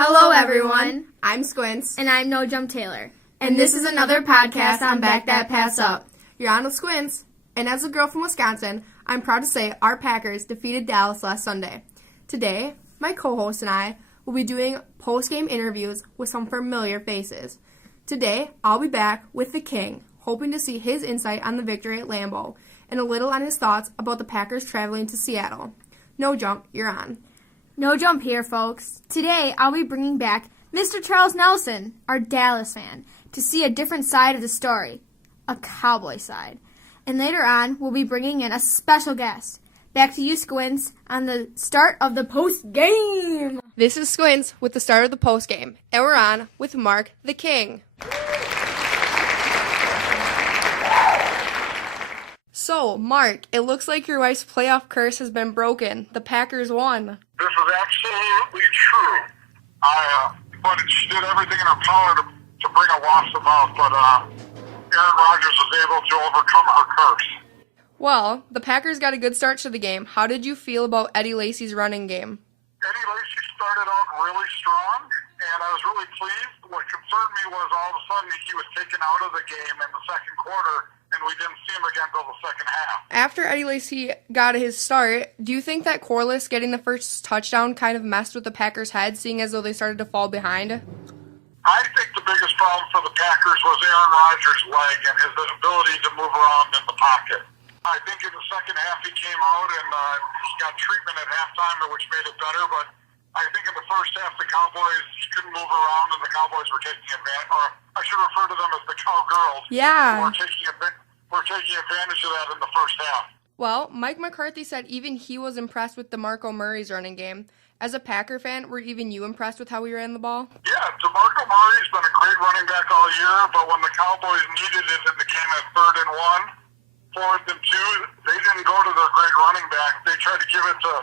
Hello, everyone. I'm Squints. And I'm No Jump Taylor. And this is another podcast on Back That Pass Up. You're on with Squints. And as a girl from Wisconsin, I'm proud to say our Packers defeated Dallas last Sunday. Today, my co-host and I will be doing post-game interviews with some familiar faces. Today, I'll be back with the King, hoping to see his insight on the victory at Lambeau and a little on his thoughts about the Packers traveling to Seattle. No Jump, you're on. No Jump here, folks. Today, I'll be bringing back Mr. Charles Nelson, our Dallas fan, to see a different side of the story, a Cowboy side. And later on, we'll be bringing in a special guest. Back to you, Squints, on the start of the post-game. This is Squints with the start of the post-game, and we're on with Mark the King. So, Mark, it looks like your wife's playoff curse has been broken. The Packers won. This is absolutely true. But she did everything in her power to bring a loss about, but Aaron Rodgers was able to overcome her curse. Well, the Packers got a good start to the game. How did you feel about Eddie Lacy's running game? Eddie Lacy started out really strong, and I was really pleased. What concerned me was all of a sudden he was taken out of the game in the second quarter, and we didn't see him again until the second half. After Eddie Lacy got his start, do you think that Corliss getting the first touchdown kind of messed with the Packers' head, seeing as though they started to fall behind? I think the biggest problem for the Packers was Aaron Rodgers' leg and his ability to move around in the pocket. I think in the second half he came out and he got treatment at halftime, which made it better, but I think in the first half the Cowboys, he couldn't move around and the Cowboys were taking advantage, or I should refer to them as the Cowgirls. Yeah. We're taking advantage of that in the first half. Well, Mike McCarthy said even he was impressed with DeMarco Murray's running game. As a Packer fan, were even you impressed with how he ran the ball? Yeah, DeMarco Murray's been a great running back all year, but when the Cowboys needed it in the game at 3rd and 1, 4th and 2, they didn't go to their great running back. They tried to give it to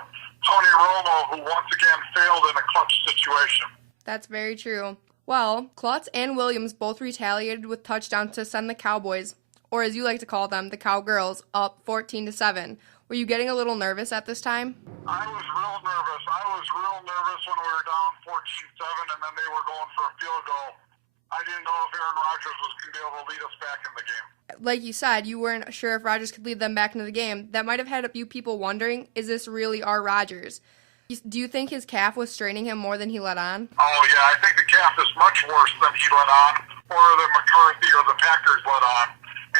Tony Romo, who once again failed in a clutch situation. That's very true. Well, Klutz and Williams both retaliated with touchdowns to send the Cowboys, or as you like to call them, the Cowgirls, up 14-7. Were you getting a little nervous at this time? I was real nervous. When we were down 14-7 and then they were going for a field goal. I didn't know if Aaron Rodgers was going to be able to lead us back in the game. Like you said, you weren't sure if Rodgers could lead them back into the game. That might have had a few people wondering, is this really our Rodgers? Do you think his calf was straining him more than he let on? Oh, yeah. I think the calf is much worse than he let on, or than McCarthy or the Packers let on.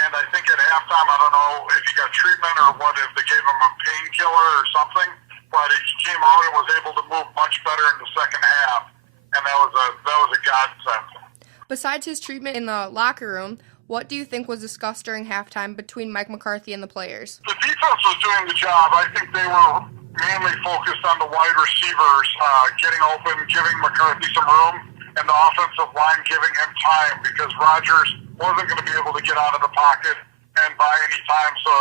And I think at halftime, I don't know if he got treatment or what, if they gave him a painkiller or something, but he came out and was able to move much better in the second half, and that was a godsend. Besides his treatment in the locker room, what do you think was discussed during halftime between Mike McCarthy and the players? The defense was doing the job. I think they were mainly focused on the wide receivers getting open, giving McCarthy some room, and the offensive line giving him time, because Rodgers wasn't going to be able to get out of the pocket and buy any time, so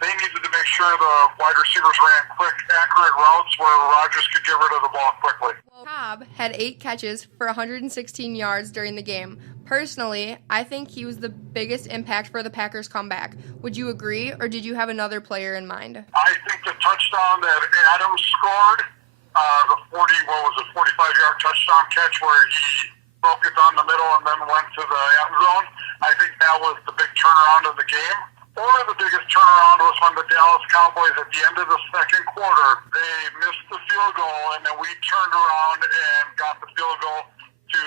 they needed to make sure the wide receivers ran quick, accurate routes where Rodgers could get rid of the ball quickly. Cobb had 8 catches for 116 yards during the game. Personally, I think he was the biggest impact for the Packers' comeback. Would you agree, or did you have another player in mind? I think the touchdown that Adams scored, the 45-yard touchdown catch where he broke it down the middle and then went to the end zone, I think that was the big turnaround of the game. Or the biggest turnaround was when the Dallas Cowboys, at the end of the second quarter, they missed the field goal, and then we turned around and got the field goal to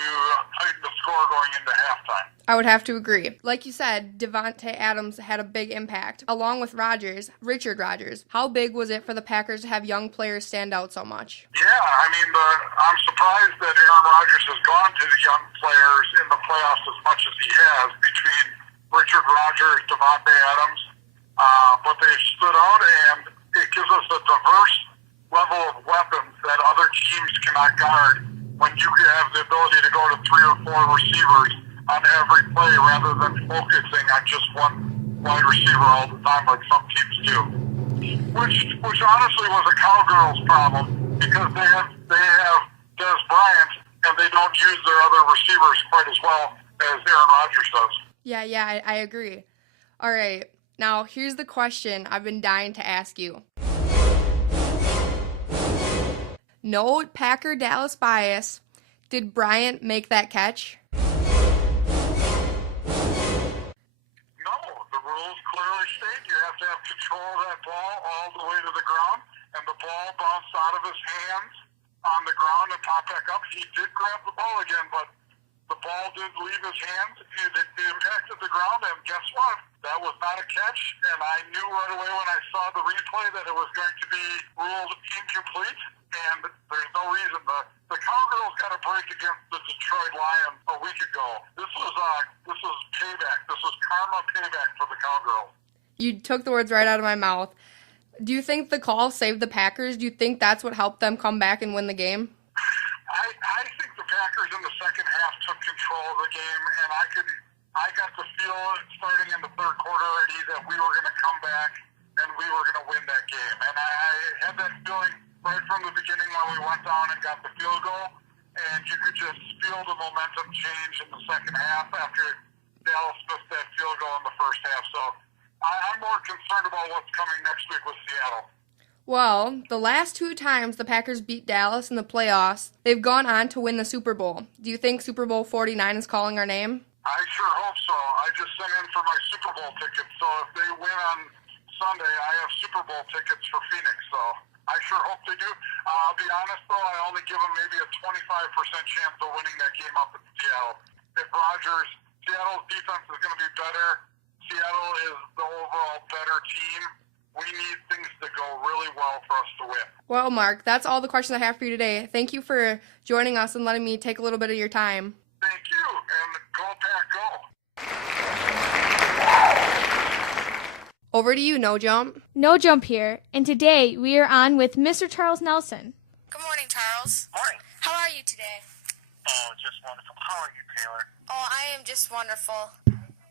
tighten the score going into halftime. I would have to agree. Like you said, Devontae Adams had a big impact, along with Richard Rodgers. How big was it for the Packers to have young players stand out so much? Yeah, I mean, I'm surprised that Aaron Rodgers has gone to the young players in the playoffs as much as he has, between Richard Rodgers, Devontae Adams, but they stood out, and it gives us a diverse level of weapons that other teams cannot guard when you have the ability to go to 3 or 4 receivers on every play rather than focusing on just one wide receiver all the time like some teams do. Which honestly was a Cowgirls problem, because they have Des Bryant and they don't use their other receivers quite as well as Aaron Rodgers does. Yeah, I agree. All right, now here's the question I've been dying to ask you. No Packer Dallas bias. Did Bryant make that catch? No, the rules clearly state you have to have control of that ball all the way to the ground, and the ball bounced out of his hands on the ground and popped back up. He did grab the ball again, but the ball did leave his hands. It impacted the ground, and guess what? That was not a catch, and I knew right away when I saw the replay that it was going to be ruled incomplete, and there's no reason. The Cowgirls got a break against the Detroit Lions a week ago. This was payback. This was karma payback for the Cowgirls. You took the words right out of my mouth. Do you think the call saved the Packers? Do you think that's what helped them come back and win the game? I think the Packers in the second half took control of the game, and I got the feel starting in the third quarter already that we were going to come back and we were going to win that game. And I had that feeling right from the beginning when we went down and got the field goal, and you could just feel the momentum change in the second half after Dallas missed that field goal in the first half. So I'm more concerned about what's coming next week with Seattle. Well, the last 2 times the Packers beat Dallas in the playoffs, they've gone on to win the Super Bowl. Do you think Super Bowl 49 is calling our name? I sure hope so. I just sent in for my Super Bowl tickets, so if they win on Sunday, I have Super Bowl tickets for Phoenix, so I sure hope they do. I'll be honest, though, I only give them maybe a 25% chance of winning that game up in Seattle. If Seattle's defense is going to be better, Seattle is the overall better team. We need things to go really well for us to win. Well, Mark, that's all the questions I have for you today. Thank you for joining us and letting me take a little bit of your time. Thank you, and go Pack, go. Over to you, No Jump. No Jump here, and today we are on with Mr. Charles Nelson. Good morning, Charles. Morning. How are you today? Oh, just wonderful. How are you, Taylor? Oh, I am just wonderful.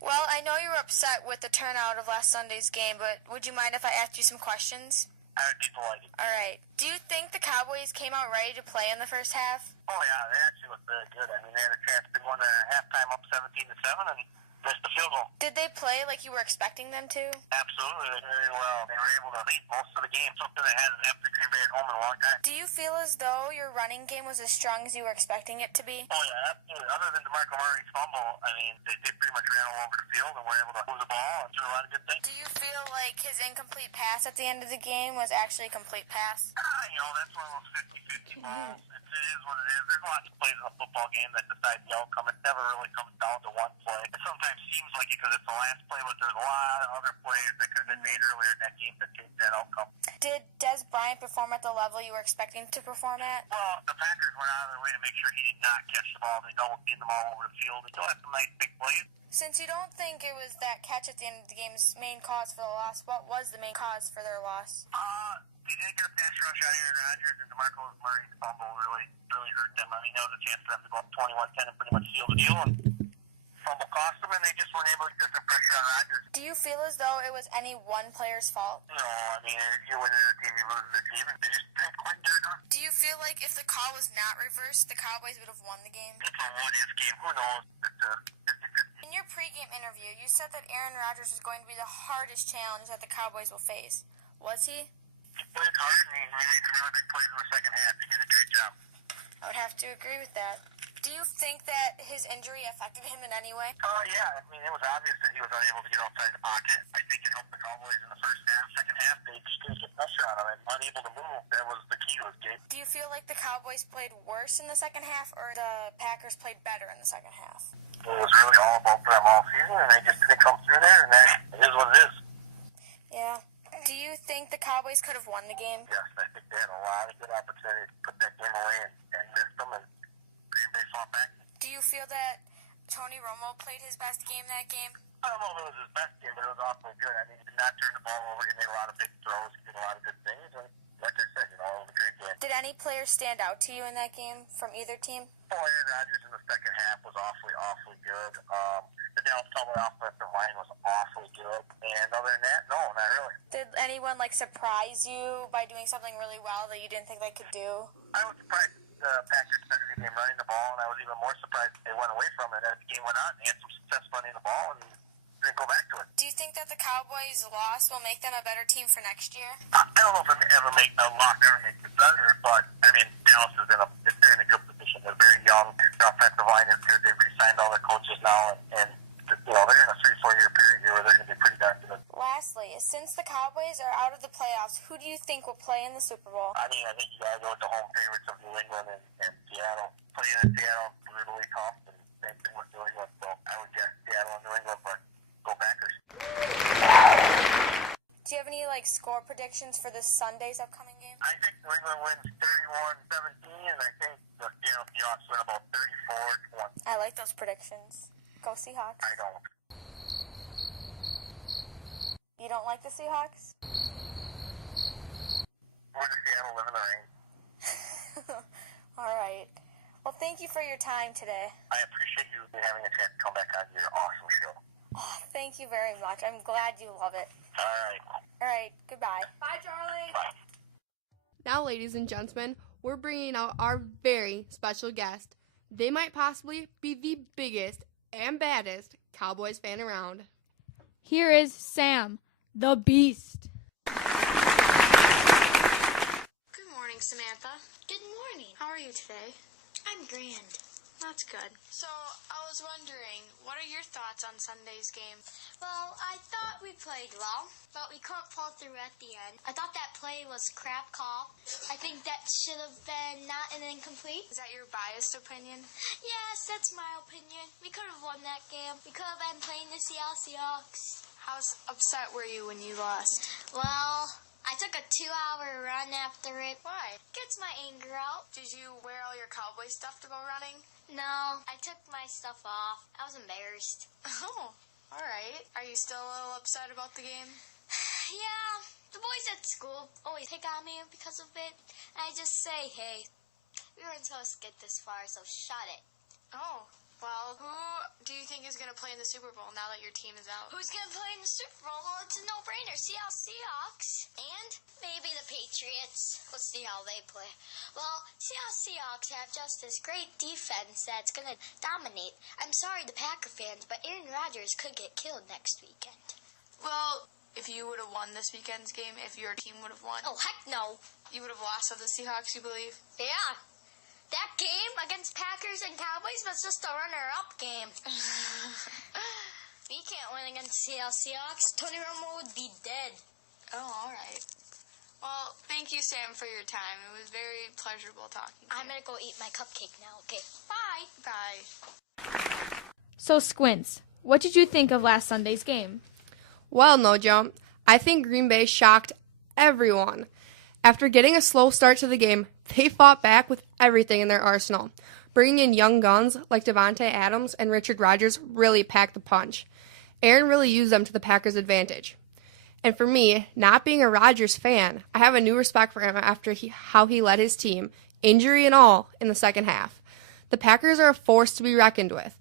Well, I know you were upset with the turnout of last Sunday's game, but would you mind if I asked you some questions? I would be delighted. All right. Do you think the Cowboys came out ready to play in the first half? Oh, yeah, they actually looked very good. I mean, they had a chance to win at halftime up 17-7 and missed the field goal. Did they play like you were expecting them to? Absolutely. They did very well. They were able to lead most of the game, something that hasn't happened to Green Bay at home in a long time. Do you feel as though your running game was as strong as you were expecting it to be? Oh, yeah, absolutely. Other than DeMarco Murray's fumble, I mean, they pretty much ran all over the field and were able to move the ball and do a lot of good things. Do you feel like his incomplete pass at the end of the game was actually a complete pass? That's one of those 50-50 balls. It is what it is. There's lots of plays in a football game that decide the outcome. It never really comes down to one play. It sometimes seems like it because it's the last play, but there's a lot of other plays that could have been made earlier in that game that changed that outcome. Did Des Bryant perform at the level you were expecting to perform at? Well, the Packers went out of their way to make sure he did not catch the ball. They double-teamed them all over the field. They still had some nice big plays. Since you don't think it was that catch at the end of the game's main cause for the loss, what was the main cause for their loss? They didn't get a pass rush out of Aaron Rodgers, and DeMarco Murray's fumble really hurt them. I mean, that was a chance for them to go up 21-10 and pretty much seal the deal, and fumble cost them, and they just weren't able to get some pressure on Rodgers. Do you feel as though it was any one player's fault? No, I mean, if you win as a team, you lose as a team, and they just didn't quite get it done. Do you feel like if the call was not reversed, the Cowboys would have won the game? It's a what-if game. Who knows? It's a 50-50. In your pregame interview, you said that Aaron Rodgers was going to be the hardest challenge that the Cowboys will face. Was he? He played hard, and he made some really big plays in the second half. He did a great job. I would have to agree with that. Do you think that his injury affected him in any way? Yeah. I mean, it was obvious that he was unable to get outside the pocket. I think it helped the Cowboys in the first half. Second half, they just didn't get pressure on him and unable to move. That was the key to his game. Do you feel like the Cowboys played worse in the second half, or the Packers played better in the second half? It was really all about them all season, and they just didn't come through there, and that it is what it is. Yeah. Do you think the Cowboys could have won the game? Yes, I think they had a lot of good opportunities to put that game away and missed them, and Green Bay fought back. Do you feel that Tony Romo played his best game that game? I don't know if it was his best game, but it was awfully good. I mean, he did not turn the ball over. He made a lot of big throws. He did a lot of good things, and like I said, it was a great game. Did any players stand out to you in that game from either team? Aaron Rodgers in the second half was awfully good. The Dallas Cowboys offensive line was awfully good. And other than that, no, not really. Did anyone, surprise you by doing something really well that you didn't think they could do? I was surprised the Packers started the game running the ball, and I was even more surprised they went away from it as the game went on. They had some success running the ball, and didn't go back to it. Do you think that the Cowboys' loss will make them a better team for next year? I don't know if it ever make a loss ever makes it better, but I mean Dallas is they're in a good position. They're very young. the Super Bowl? I think you guys are the home favorites of New England and Seattle. Playing in Seattle is brutally tough, and same thing with New England. So I would guess Seattle and New England, but go Packers. Do you have any score predictions for this Sunday's upcoming game? I think New England wins 31-17, and I think the Seattle Seahawks win about 34-20. I like those predictions. Go Seahawks. I don't. You don't like the Seahawks? We're in Seattle, living the rain. All right. Well, thank you for your time today. I appreciate you having a chance to come back on your awesome show. Oh, thank you very much. I'm glad you love it. All right. All right. Goodbye. Bye, Charlie. Bye. Now, ladies and gentlemen, we're bringing out our very special guest. They might possibly be the biggest and baddest Cowboys fan around. Here is Sam, the Beast. Good morning, Samantha. Good morning. How are you today? I'm grand. That's good. So, I was wondering, what are your thoughts on Sunday's game? Well, I thought we played well, but we couldn't pull through at the end. I thought that play was crap call. I think that should have been not an incomplete. Is that your biased opinion? Yes, that's my opinion. We could have won that game. We could have been playing the Seattle Seahawks. How upset were you when you lost? Well, I took a 2-hour run after it. Why? Gets my anger out. Did you wear all your Cowboy stuff to go running? No, I took my stuff off. I was embarrassed. Oh, all right. Are you still a little upset about the game? Yeah, the boys at school always pick on me because of it. I just say, hey, we weren't supposed to get this far, so shut it. Oh, well, who do you think is going to play in the Super Bowl now that your team is out? Who's going to play in the Super Bowl? Well, it's a no-brainer. Seattle Seahawks. And maybe the Patriots. We'll see how they play. Well, Seattle Seahawks have just this great defense that's going to dominate. I'm sorry, the Packer fans, but Aaron Rodgers could get killed next weekend. Well, if you would have won this weekend's game, if your team would have won, Oh, heck no. you would have lost to the Seahawks, you believe? Yeah. That game against Packers and Cowboys was just a runner-up game. We can't win against Seattle Seahawks. Tony Romo would be dead. Oh, all right. Well, thank you, Sam, for your time. It was very pleasurable talking to I'm you. going to go eat my cupcake now, okay? Bye. Bye. So, Squints, what did you think of last Sunday's game? Well, no jump. I think Green Bay shocked everyone. After getting a slow start to the game, they fought back with everything in their arsenal. Bringing in young guns like Devontae Adams and Richard Rodgers really packed the punch. Aaron really used them to the Packers' advantage. And for me, not being a Rodgers fan, I have a new respect for him after how he led his team, injury and all, in the second half. The Packers are a force to be reckoned with.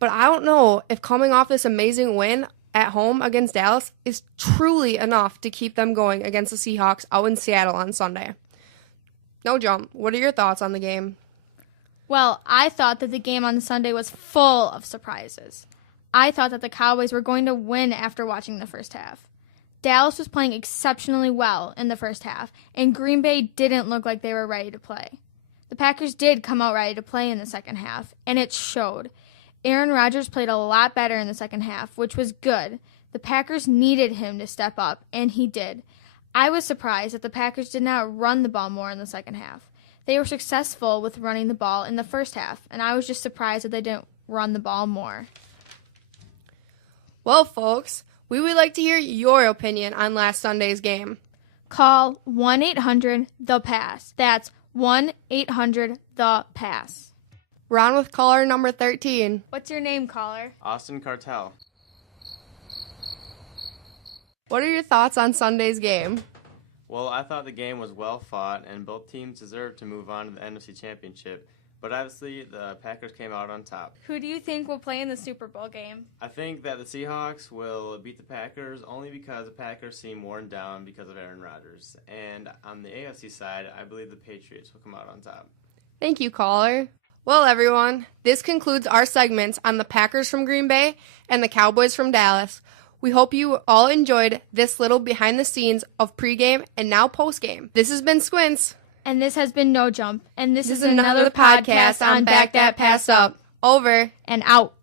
But I don't know if coming off this amazing win at home against Dallas is truly enough to keep them going against the Seahawks out in Seattle on Sunday. No jump. What are your thoughts on the game? Well, I thought that the game on Sunday was full of surprises. I thought that the Cowboys were going to win after watching the first half. Dallas was playing exceptionally well in the first half, and Green Bay didn't look like they were ready to play. The Packers did come out ready to play in the second half, and it showed. Aaron Rodgers played a lot better in the second half, which was good. The Packers needed him to step up, and he did. I was surprised that the Packers did not run the ball more in the second half. They were successful with running the ball in the first half, and I was just surprised that they didn't run the ball more. Well, folks, we would like to hear your opinion on last Sunday's game. Call 1-800-THE-PASS. That's 1-800-THE-PASS. We're on with caller number 13. What's your name, caller? Austin Cartel. What are your thoughts on Sunday's game? Well, I thought the game was well fought, and both teams deserved to move on to the NFC Championship. But obviously, the Packers came out on top. Who do you think will play in the Super Bowl game? I think that the Seahawks will beat the Packers only because the Packers seem worn down because of Aaron Rodgers. And on the AFC side, I believe the Patriots will come out on top. Thank you, caller. Well, everyone, this concludes our segments on the Packers from Green Bay and the Cowboys from Dallas. We hope you all enjoyed this little behind the scenes of pregame and now postgame. This has been Squints. And this has been No Jump. And this is another podcast on Back That Pass Up. Over and out.